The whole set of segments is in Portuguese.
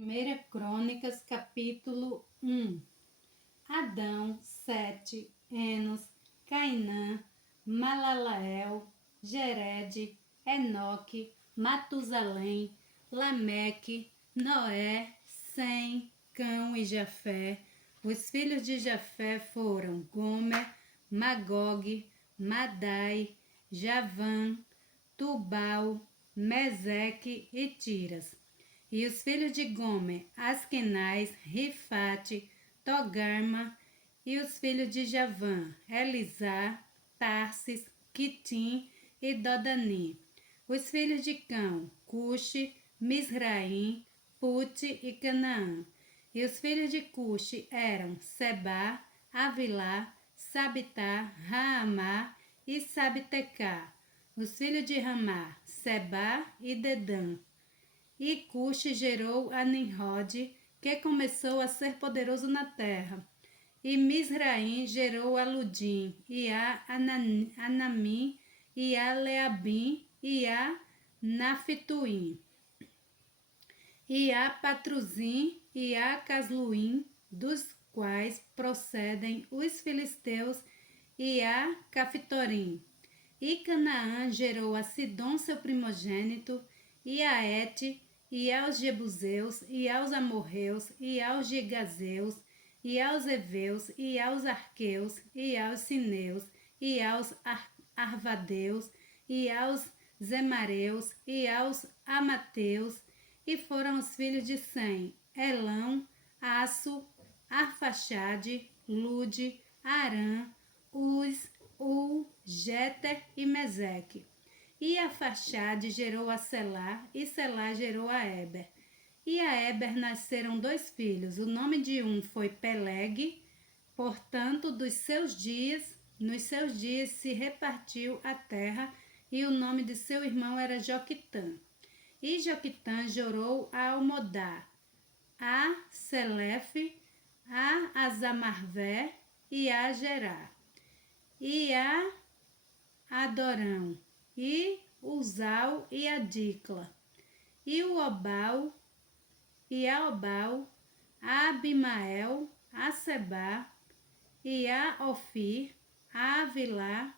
1 Crônicas, capítulo 1. Adão, Sete, Enos, Cainã, Malalael, Jered, Enoque, Matusalém, Lameque, Noé, Sem, Cão e Jafé. Os filhos de Jafé foram Gomer, Magog, Madai, Javã, Tubal, Meseque e Tiras. E os filhos de Gomer, Askenaz, Rifate, Togarma. E os filhos de Javã, Elisá, Tarsis, Quitim e Dodani. Os filhos de Cão, Cuxi, Misraim, Pute e Canaã. E os filhos de Cuxi eram Sebá, Avilá, Sabitá, Raamá e Sabtecá. Os filhos de Ramá, Sebá e Dedã. E Cuxi gerou a Nimrod, que começou a ser poderoso na terra. E Misraim gerou a Ludim, e a Anamim, e a Leabim, e a Nafttuim, e a Patruzim, e a Casluim, dos quais procedem os filisteus, e a Caftorim. E Canaã gerou a Sidom, seu primogênito, e a Et, e aos Jebuseus, e aos Amorreus, e aos Gigazeus, e aos Eveus, e aos Arqueus, e aos Sineus, e aos Arvadeus, e aos Zemareus, e aos Amateus. E foram os filhos de Sem, Elão, Aço, Arfaxade, Lude, Arã, Uz, Jeter e Meseque. E Arfaxade gerou a Selá, e Selá gerou a Eber. E a Eber nasceram dois filhos. O nome de um foi Peleg, portanto, nos seus dias se repartiu a terra, e o nome de seu irmão era Joquitã. E Joquitã gerou a Almodá, a Selefe, a Azamarvé e a Gerá. E a Adorão, e Uzal e a Dicla, e o Obal, e a Obal, a Abimael, a Sebá, e a Ofir, a Avilá,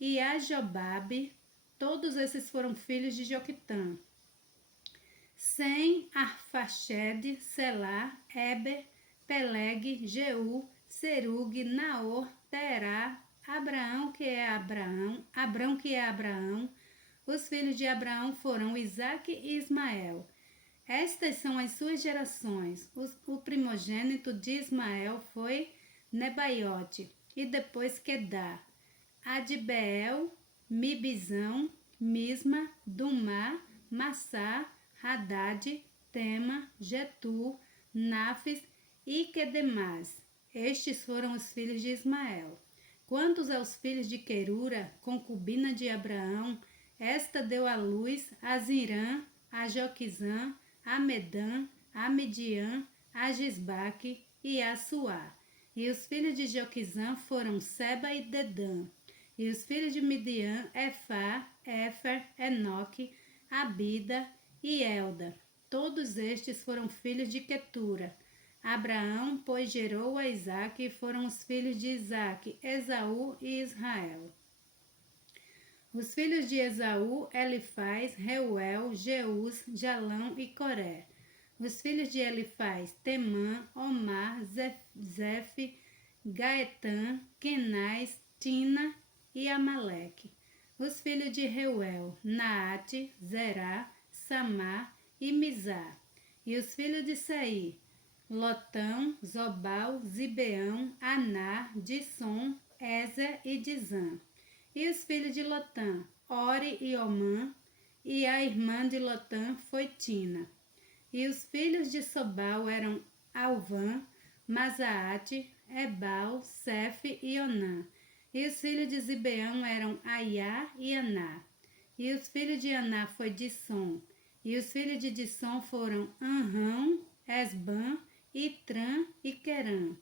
e a Jobabe. Todos esses foram filhos de Joquitã. Sem, Arfaxede, Selá, Eber, Peleg, Jeú, Serug, Naor, Terá, Abrão que é Abraão. Os filhos de Abraão foram Isaque e Ismael. Estas são as suas gerações. O primogênito de Ismael foi Nebaiote, e depois Quedá, Adbeel, Mibizão, Misma, Dumá, Massá, Hadad, Tema, Getur, Nafis e Quedemás. Estes foram os filhos de Ismael. Quantos aos filhos de Querura, concubina de Abraão, esta deu à luz a Zirã, a Joquizã, a Medã, a Midian, a Gisbaque e a Suá. E os filhos de Joquizã foram Seba e Dedã. E os filhos de Midian, Efá, Éfer, Enoque, Abida e Elda. Todos estes foram filhos de Quetura. Abraão, pois, gerou a Isaque, e foram os filhos de Isaque, Esaú e Israel. Os filhos de Esaú, Elifaz, Reuel, Jeus, Jalão e Coré. Os filhos de Elifaz, Temã, Omar, Zefe, Gaetã, Kenaz, Tina e Amaleque. Os filhos de Reuel, Naate, Zerá, Samar e Mizá. E os filhos de Saí, Lotão, Zobal, Zibeão, Aná, Dissom, Ezer e Dizã. E os filhos de Lotã, Ori e Omã, e a irmã de Lotã foi Tina. E os filhos de Sobal eram Alvã, Mazaate, Ebal, Sefe e Onã. E os filhos de Zibeão eram Aiá e Aná. E os filhos de Aná foi Dissom. E os filhos de Dissom foram Anrão, Esbã, Itrã e Querã.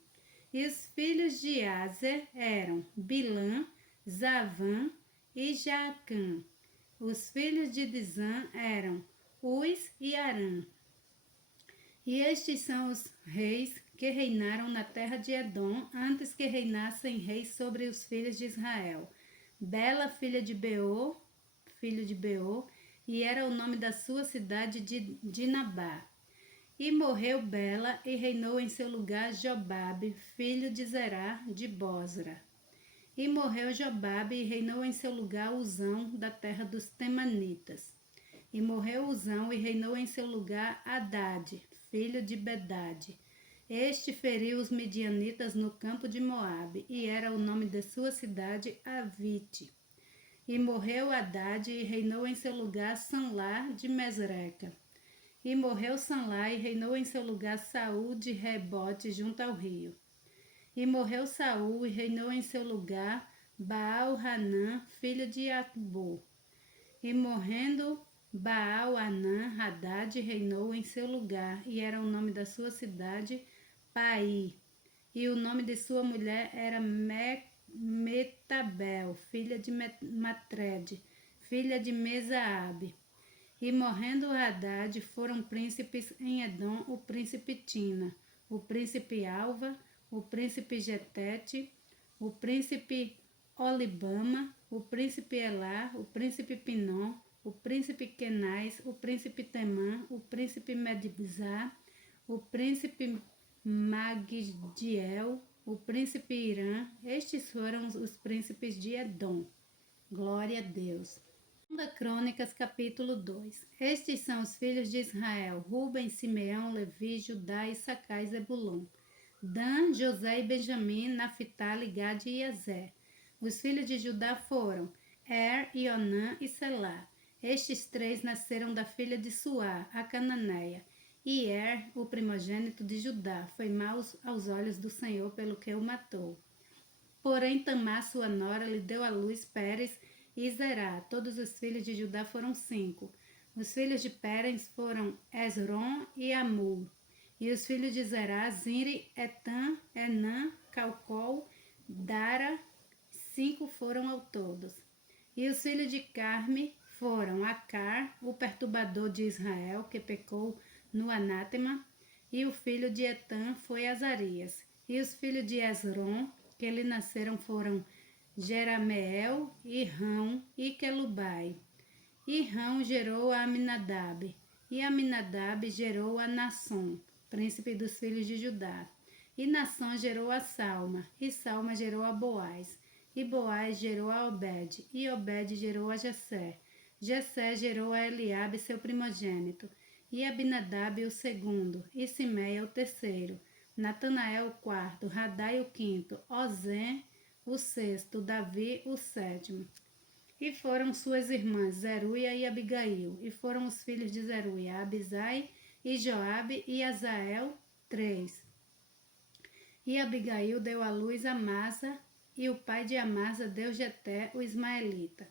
E os filhos de Azer eram Bilã, Zavã e Jaacã. Os filhos de Dizã eram Uz e Arã. E estes são os reis que reinaram na terra de Edom, antes que reinassem reis sobre os filhos de Israel. Bela, filha de Beor, filho de Beor, e era o nome da sua cidade de Dinabá. E morreu Bela, e reinou em seu lugar Jobabe, filho de Zerá, de Bozra. E morreu Jobabe, e reinou em seu lugar Uzão, da terra dos Temanitas. E morreu Uzão, e reinou em seu lugar Hadade, filho de Bedade. Este feriu os midianitas no campo de Moabe, e era o nome de sua cidade Avite. E morreu Hadade, e reinou em seu lugar Sanlá de Mesreca. E morreu Sanlá, e reinou em seu lugar Saul de Rebote, junto ao rio. E morreu Saul, e reinou em seu lugar Baal-Hanã, filho de Acbor. E morrendo Baal-Hanã, Hadade reinou em seu lugar, e era o nome da sua cidade Pai. E o nome de sua mulher era Metabel, filha de Matred, filha de Mesaabe. E morrendo Hadade, foram príncipes em Edom o príncipe Tina, o príncipe Alva, o príncipe Getete, o príncipe Olibama, o príncipe Elá, o príncipe Pinom, o príncipe Kenais, o príncipe Temã, o príncipe Medibzá, o príncipe Magdiel, o príncipe Irã. Estes foram os príncipes de Edom. Glória a Deus. 2 Crônicas, capítulo 2. Estes são os filhos de Israel: Ruben, Simeão, Levi, Judá, Issacar e Zebulon. Dan, José e Benjamim, Naphtali, Gade e Azer. Os filhos de Judá foram Onã e Selá. Estes três nasceram da filha de Suá, a cananeia. E o primogênito de Judá, foi mau aos olhos do Senhor, pelo que o matou. Porém, Tamar, sua nora, lhe deu à luz Pérez e Zerá. Todos os filhos de Judá foram 5. Os filhos de Pérez foram Esrom e Amul. E os filhos de Zerá, Zinri, Etan, Enã, Calcol, Dara. 5 foram ao todos. E os filhos de Carme foram Acar, o perturbador de Israel, que pecou no anátema. E o filho de Etan foi Azarias. E os filhos de Esrom, que lhe nasceram, foram Jerameel, Irrão e Quelubai. Irrão gerou a Aminadab, e Aminadab gerou a Nasson, príncipe dos filhos de Judá. E Nasson gerou a Salma, e Salma gerou a Boaz. E Boaz gerou a Obed, e Obed gerou a Jessé. Jessé gerou a Eliabe, seu primogênito, e Abinadab o segundo, e Simeia o terceiro, Natanael o quarto, Radai o quinto, Ozé o sexto, Davi o sétimo. E foram suas irmãs Zeruia e Abigail, e foram os filhos de Zeruia, Abisai e Joabe e Azael, 3. E Abigail deu à luz a Massa, e o pai de Amasa deu Jeté, o ismaelita.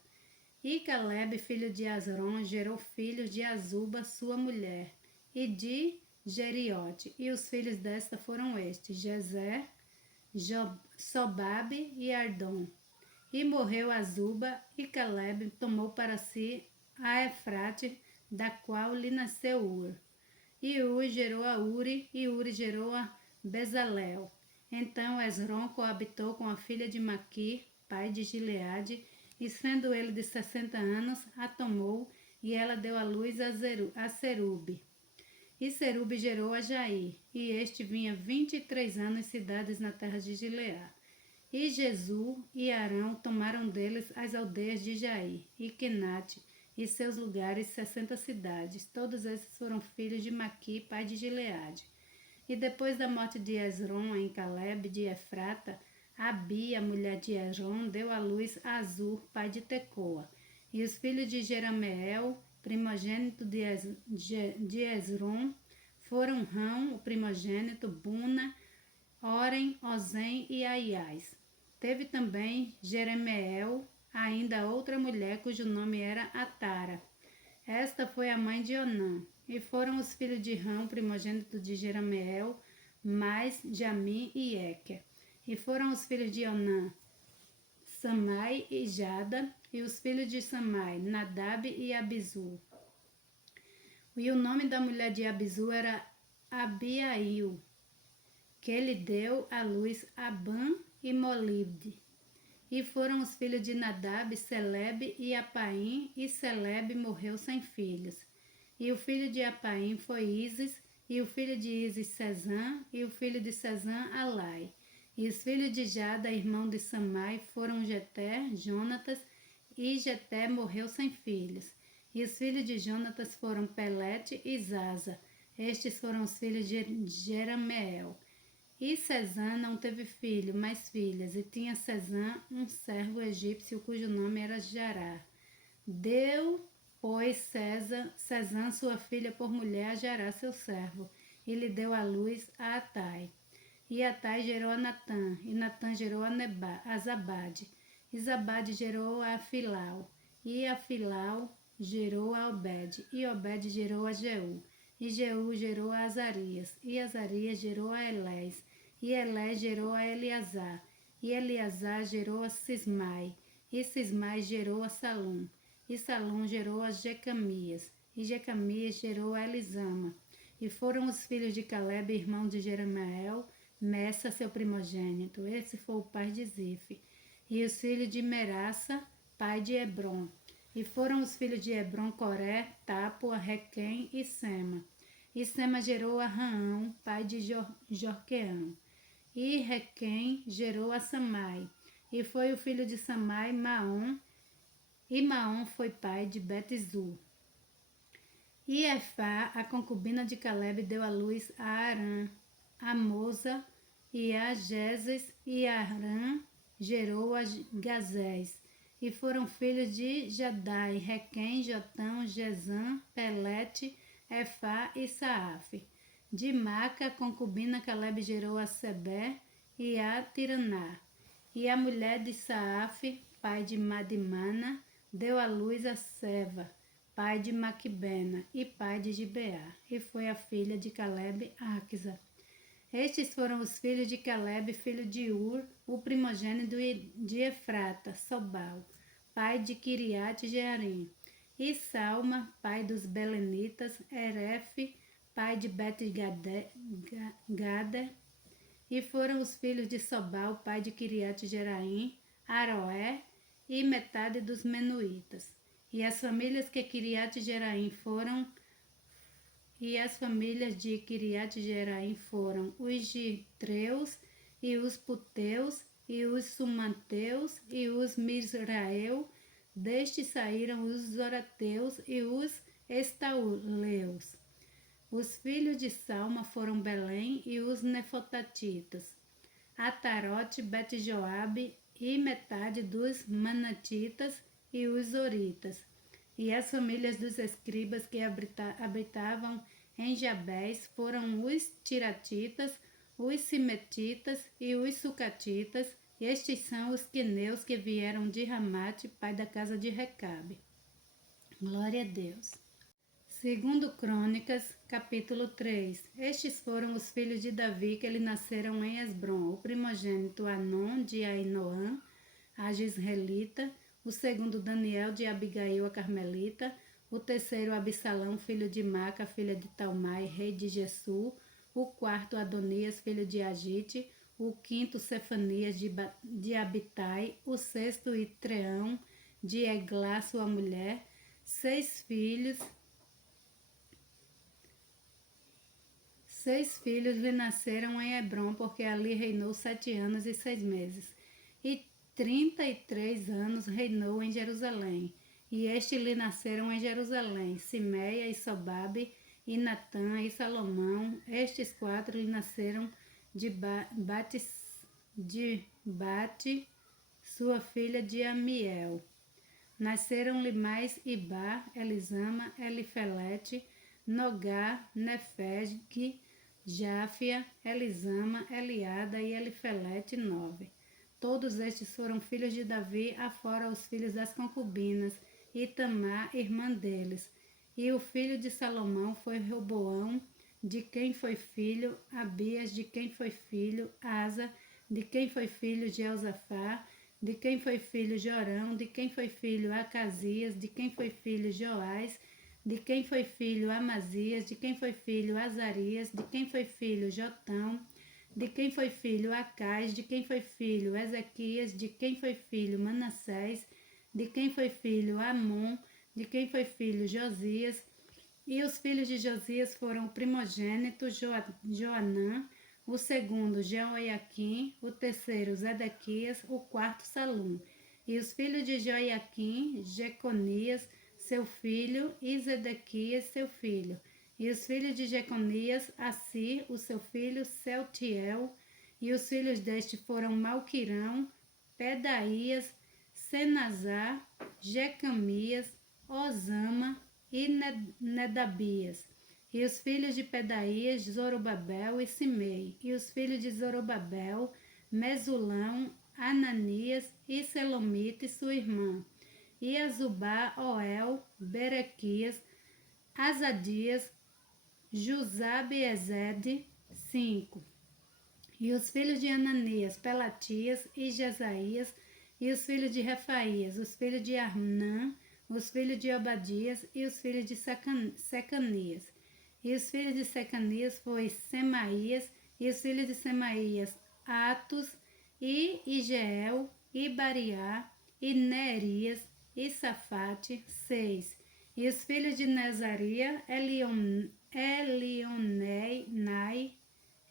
E Caleb, filho de Asron, gerou filhos de Azuba, sua mulher, e de Geriote. E os filhos desta foram estes: Jezer, Sobabe e Ardom. E morreu Azuba, e Caleb tomou para si a Efrate, da qual lhe nasceu Ur. E Ur gerou a Uri, e Uri gerou a Bezalel. Então Esrom coabitou com a filha de Maquir, pai de Gileade, e sendo ele de 60 anos, a tomou, e ela deu à luz a Serube. E Serube gerou a Jair, e este vinha 23 anos cidades na terra de Gileá. E Jesu e Arão tomaram deles as aldeias de Jair, e Kenate, e seus lugares 60 cidades. Todos esses foram filhos de Maqui, pai de Gileade. E depois da morte de Esrom em Caleb de Efrata, Abi, a mulher de Esrom, deu à luz a Azur, pai de Tecoa. E os filhos de Jerameel, primogênito de Esrom, foram Rão, o primogênito, Buna, Orem, Ozem e Aiás. Teve também Jeremeel, ainda outra mulher, cujo nome era Atara. Esta foi a mãe de Onã. E foram os filhos de Rão, primogênito de Jerameel, mais Jamim e Eker. E foram os filhos de Onã, Samai e Jada, e os filhos de Samai, Nadab e Abizu. E o nome da mulher de Abizu era Abiail, que lhe deu à luz Abã e Molibde. E foram os filhos de Nadab, Selebe e Apaim, e Selebe morreu sem filhos. E o filho de Apaim foi Isis, e o filho de Isis Sezã, e o filho de Sezã Alai. E os filhos de Jada, irmão de Samai, foram Jeté, Jonatas, e Jeté morreu sem filhos. E os filhos de Jonatas foram Pelete e Zaza. Estes foram os filhos de Jerameel. E Sezã não teve filho, mas filhas, e tinha Sezã um servo egípcio, cujo nome era Jará. Deu, pois, Sezã sua filha por mulher a Jará, seu servo, e lhe deu à luz a Atai. E Atai gerou a Natã, e Natã gerou a Zabade. E Zabade gerou a Afilau, e Afilau gerou a Obed, e Obed gerou a Jeú. E Jeú gerou a Azarias, e Azarias gerou a Elés, e Elés gerou a Eleazar, e Eleazar gerou a Sismai, e Sismai gerou a Salum, e Salum gerou a Jecamias, e Jecamias gerou a Elisama. E foram os filhos de Calebe, irmão de Jerameel, Messa, seu primogênito. Esse foi o pai de Zife. E os filhos de Meraça, pai de Hebron. E foram os filhos de Hebron, Coré, Tapua, Requém e Sema. E Sema gerou a Raão, pai de Jorqueão. E Requém gerou a Samai. E foi o filho de Samai, Maom. E Maom foi pai de Bet-Zur. E Efá, a concubina de Calebe, deu à luz a Arã, a Moza e a Jézes, e Arã gerou a Gazés. E foram filhos de Jadai, Requém, Jotão, Jezã, Pelete, Efá e Saaf. De Maca, a concubina, Calebe gerou a Sebé e a Tiraná. E a mulher de Saaf, pai de Madimana, deu à luz a Seva, pai de Maquibena e pai de Gibeá, e foi a filha de Calebe, Aquisa. Estes foram os filhos de Calebe, filho de Ur, o primogênito de Efrata, Sobal, pai de Kiriat Jearim, e Salma, pai dos Belenitas, Erefe, pai de Bet-Gader, e foram os filhos de Sobal, pai de Kiriat Jearim, Aroé e metade dos Menuítas. E as famílias que Kiriat Jearim foram, e as famílias de Kiriat Jearim foram os Gitreus, e os Puteus, e os Sumanteus, e os Misrael. Destes saíram os Zorateus e os Estauleus. Os filhos de Salma foram Belém e os Nefotatitas, Atarote, Bet-Joabe e metade dos Manatitas e os Oritas. E as famílias dos escribas que habitavam em Jabés foram os Tiratitas, os Simetitas e os Sucatitas. Estes são os queneus que vieram de Ramate, pai da casa de Recabe. Glória a Deus. Segundo Crônicas, capítulo 3. Estes foram os filhos de Davi que lhe nasceram em Esbrom, o primogênito Anon de Ainoã, a Gisraelita, o segundo Daniel de Abigail, a Carmelita, o terceiro Absalão, filho de Maca, filha de Talmai, rei de Gesur, o quarto Adonias, filho de Agite, o quinto Cefanias de Abitai, o sexto Itreão de Eglá, sua mulher, 6 filhos. 6 filhos lhe nasceram em Hebrom, porque ali reinou 7 anos e 6 meses. E 33 anos reinou em Jerusalém. E estes lhe nasceram em Jerusalém, Simeia e Sobabe, e Natã e Salomão. Estes 4 lhe nasceram de Bate, sua filha de Amiel. Nasceram-lhe mais Ibá, Elisama, Elifelete, Nogá, Nefeg, Jáfia, Elisama, Eliada e Elifelete, 9. Todos estes foram filhos de Davi, afora os filhos das concubinas, e Tamar, irmã deles. E o filho de Salomão foi Roboão, de quem foi filho Abias, de quem foi filho Asa, de quem foi filho Jeosafá, de quem foi filho Jorão, de quem foi filho Acasias, de quem foi filho Joás, de quem foi filho Amazias, de quem foi filho Azarias, de quem foi filho Jotão, de quem foi filho Acais, de quem foi filho Ezequias, de quem foi filho Manassés, de quem foi filho Amon, de quem foi filho Josias. E os filhos de Josias foram o primogênito Joanã, o segundo Jeoiaquim, o terceiro Zedequias, o quarto Salum. E os filhos de Joiaquim, Jeconias, seu filho, e Zedequias, seu filho. E os filhos de Jeconias, Assir, o seu filho, Sealtiel. E os filhos deste foram Malquirão, Pedaías, Senazar, Jecamias, Osama e Nedabias. E os filhos de Pedaías, Zorobabel e Simei. E os filhos de Zorobabel, Mesulão, Ananias e Selomite, sua irmã. E Azubá, Oel, Berequias, Azadias, Jusabe e Ezede, 5. E os filhos de Ananias, Pelatias e Jesaías. E os filhos de Refaías, os filhos de Arnã, os filhos de Obadias e os filhos de Secanias. E os filhos de Secanias foi Semaías, e os filhos de Semaías, Atos, e Igeel, e Bariá, e Neerias, e Safate, 6. E os filhos de Nezaria,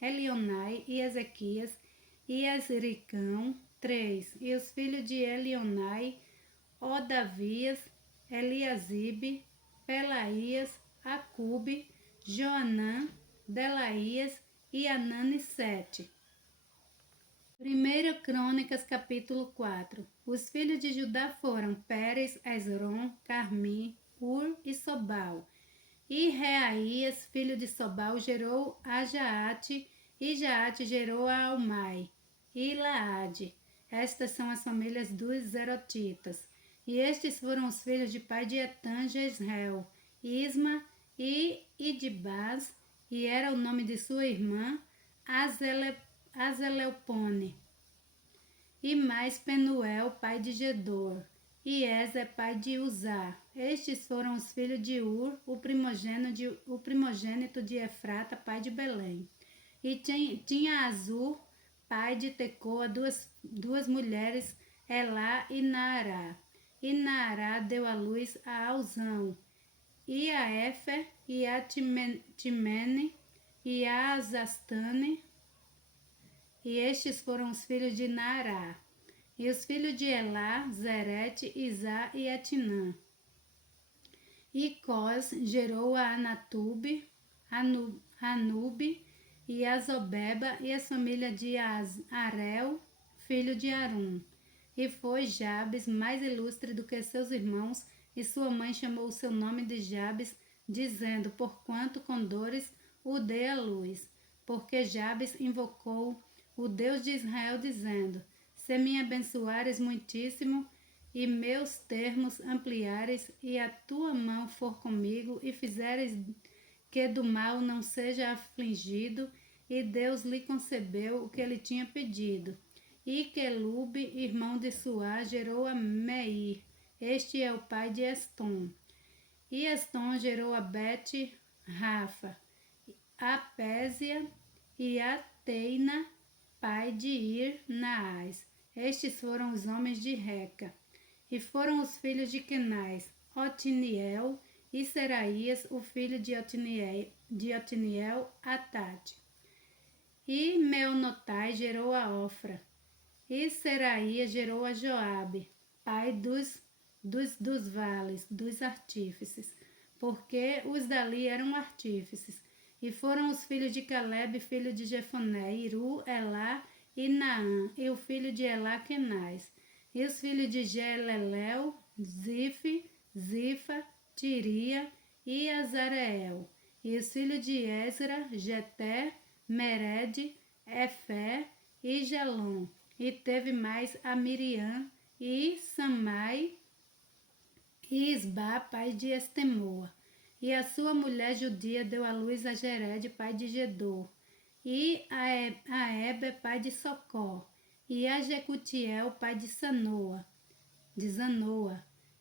Elionai e Ezequias, e Azricão, 3. E os filhos de Elionai, Odavias, Eliasibe, Pelaías, Acube, Joanã, Delaías e Anani, 7. 1 Crônicas, capítulo 4. Os filhos de Judá foram Pérez, Esrom, Carmi, Ur e Sobal. E Reaías, filho de Sobal, gerou a Jaate, e Jaate gerou a Almai e Laade. Estas são as famílias dos Zerotitas. E estes foram os filhos de pai de Etã, Jezreel, Isma e Idibás, e era o nome de sua irmã, Azeleupone. E mais Penuel, pai de Gedor, e Ezer, pai de Uzá. Estes foram os filhos de Ur, o primogênito de Efrata, pai de Belém. E tinha Azur, pai de Tecoa, duas mulheres, Elá e Naará. E Naará deu à luz a Alzão, e a Éfer, e a Timene, e a Azastane. E estes foram os filhos de Naará. E os filhos de Elá, Zerete, Izá e Etinã. E Cós gerou a Anatube, Anube e a Zobeba e a família de Arel, filho de Arum. E foi Jabes mais ilustre do que seus irmãos, e sua mãe chamou o seu nome de Jabes, dizendo, porquanto com dores o dei à luz. Porque Jabes invocou o Deus de Israel, dizendo, se me abençoares muitíssimo, e meus termos ampliares, e a tua mão for comigo, e fizeres que do mal não seja afligido, e Deus lhe concebeu o que ele tinha pedido. E Quelube, irmão de Suá, gerou a Meir. Este é o pai de Estom. E Estom gerou a Bet-Rafa, a Pésia e a Teina, pai de Ir-Naás. Estes foram os homens de Reca. E foram os filhos de Kenaz, Otiniel e Seraías, o filho de Otiniel, Atate. E Meonotai gerou a Ofra. E Seraías gerou a Joabe, pai dos vales, dos artífices, porque os dali eram artífices. E foram os filhos de Caleb, filho de Jefoné, Iru, Elá e Naã, e o filho de Elá, Kenaz. E os filhos de Gelelel, Zifa, Tiria e Azareel. E os filhos de Ezra, Jeté, Mered, Efé e Gelom. E teve mais a Miriam e Samai e Isbá, pai de Estemoa. E a sua mulher judia deu à luz a Jered, pai de Gedor. E a Eber, pai de Socó. E a Jecutiel, pai de Zanoa.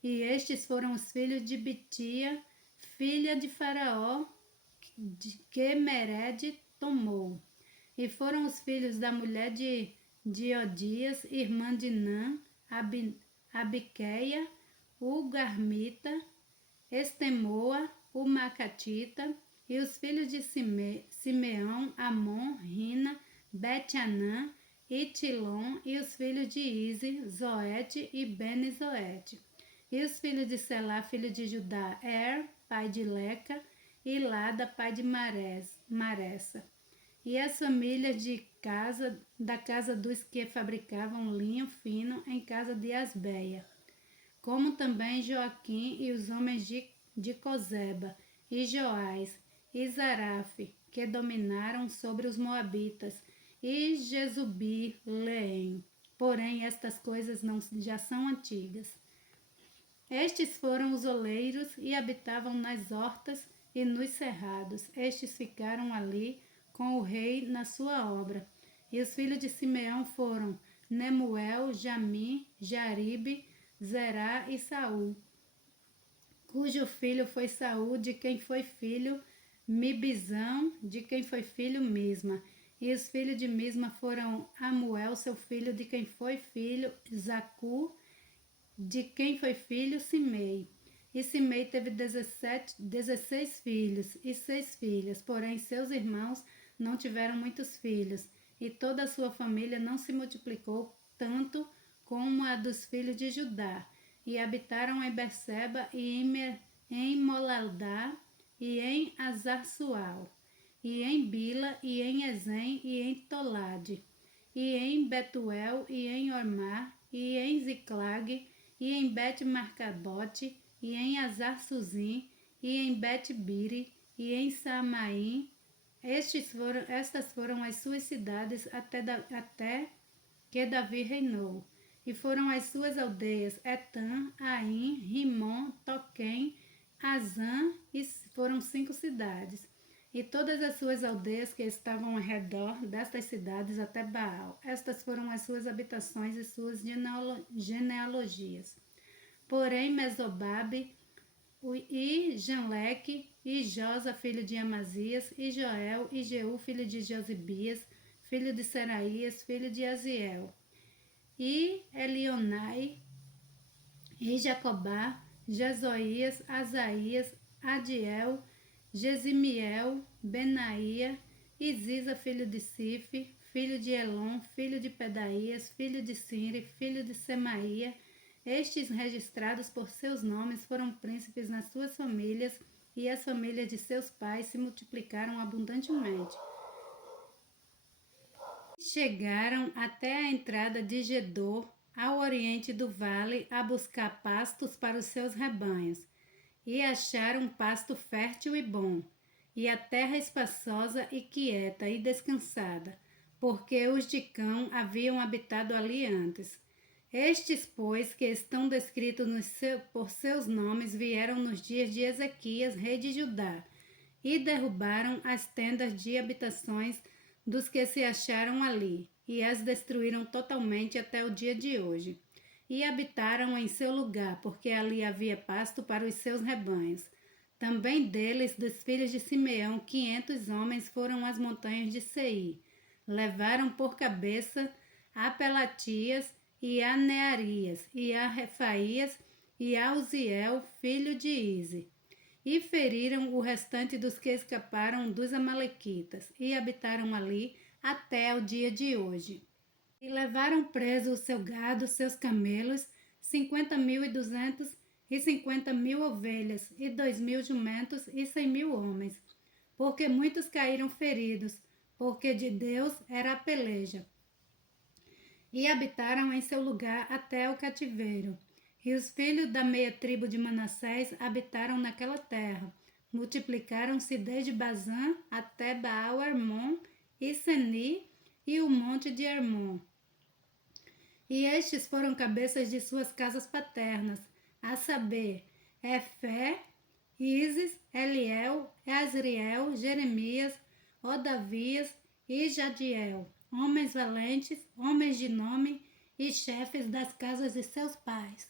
E estes foram os filhos de Bitia, filha de Faraó, que Mered tomou. E foram os filhos da mulher de Odias, irmã de Nã, Abiqueia, o Garmita, Estemoa, o Macatita, e os filhos de Simeão, Amon, Rina, Bet-Anã e Tilom, e os filhos de Ize, Zoete e Ben-Zoete. E os filhos de Selá, filho de Judá, pai de Leca, e Lada, pai de Maressa. E as famílias da casa dos que fabricavam linho fino em casa de Asbeia, como também Joaquim e os homens de Cozeba, e Joás, e Zarafe, que dominaram sobre os moabitas, e Jesubi, Leém. Porém, estas coisas já são antigas. Estes foram os oleiros e habitavam nas hortas e nos cerrados. Estes ficaram ali com o rei na sua obra. E os filhos de Simeão foram Nemuel, Jamim, Jaribe, Zerá e Saul, cujo filho foi Saul, de quem foi filho Mibizão, de quem foi filho Misma. E os filhos de Misma foram Amuel, seu filho, de quem foi filho Zacu, de quem foi filho Simei. E Simei teve 16 filhos e 6 filhas, porém seus irmãos não tiveram muitos filhos, e toda a sua família não se multiplicou tanto como a dos filhos de Judá, e habitaram em Berseba e em Moladá e em Azar-Sual, e em Bila e em Ezem e em Tolade, e em Betuel e em Ormar e em Ziclag e em Bet-Marcabote e em Azar-Suzim e em Bet-Biri e em Samaim. Estas foram as suas cidades até que Davi reinou. E foram as suas aldeias Etã, Aim, Rimon, Toquém, Azã, e foram 5 cidades. E todas as suas aldeias que estavam ao redor destas cidades até Baal. Estas foram as suas habitações e suas genealogias. Porém, Mesobabe e Janleque e Josa, filho de Amazias, e Joel e Jeú, filho de Josibias, filho de Seraías, filho de Aziel, e Elionai, e Jacobá, Jezoías, Asaías, Adiel, Gesimiel, Benaía, e Ziza, filho de Sife, filho de Elon, filho de Pedaías, filho de Sinri, filho de Semaía. Estes, registrados por seus nomes, foram príncipes nas suas famílias, e as famílias de seus pais se multiplicaram abundantemente. Chegaram até a entrada de Gedor, ao oriente do vale, a buscar pastos para os seus rebanhos, e acharam pasto fértil e bom, e a terra espaçosa e quieta e descansada, porque os de Cão haviam habitado ali antes. Estes, pois, que estão descritos por seus nomes, vieram nos dias de Ezequias, rei de Judá, e derrubaram as tendas de habitações dos que se acharam ali, e as destruíram totalmente até o dia de hoje. E habitaram em seu lugar, porque ali havia pasto para os seus rebanhos. Também deles, dos filhos de Simeão, 500 homens foram às montanhas de Seir. Levaram por cabeça a Pelatias e a Nearias, e a Refaías, e a Uziel, filho de Ize. E feriram o restante dos que escaparam dos amalequitas, e habitaram ali até o dia de hoje. E levaram preso o seu gado, seus camelos, 50.200, e 50.000 ovelhas, e 2.000 jumentos, e 100.000 homens, porque muitos caíram feridos, porque de Deus era a peleja. E habitaram em seu lugar até o cativeiro. E os filhos da meia tribo de Manassés habitaram naquela terra. Multiplicaram-se desde Bazã até Baal-Hermon e Seni e o monte de Hermon. E estes foram cabeças de suas casas paternas, a saber, Efé, Isis, Eliel, Azriel, Jeremias, Odavias e Jadiel, homens valentes, homens de nome e chefes das casas de seus pais.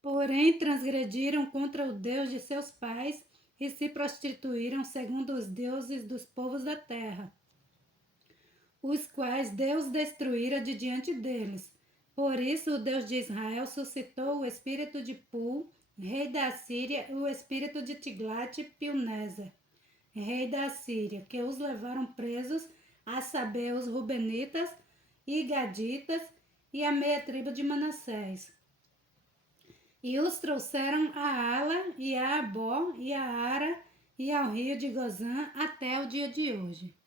Porém, transgrediram contra o Deus de seus pais e se prostituíram segundo os deuses dos povos da terra, os quais Deus destruíra de diante deles. Por isso o Deus de Israel suscitou o espírito de Pul, rei da Assíria, e o espírito de Tiglat-Pilneser, rei da Assíria, que os levaram presos, a saber, os Rubenitas e Gaditas e a meia tribo de Manassés. E os trouxeram a Ala e a Abó e a Ara e ao rio de Gozã até o dia de hoje.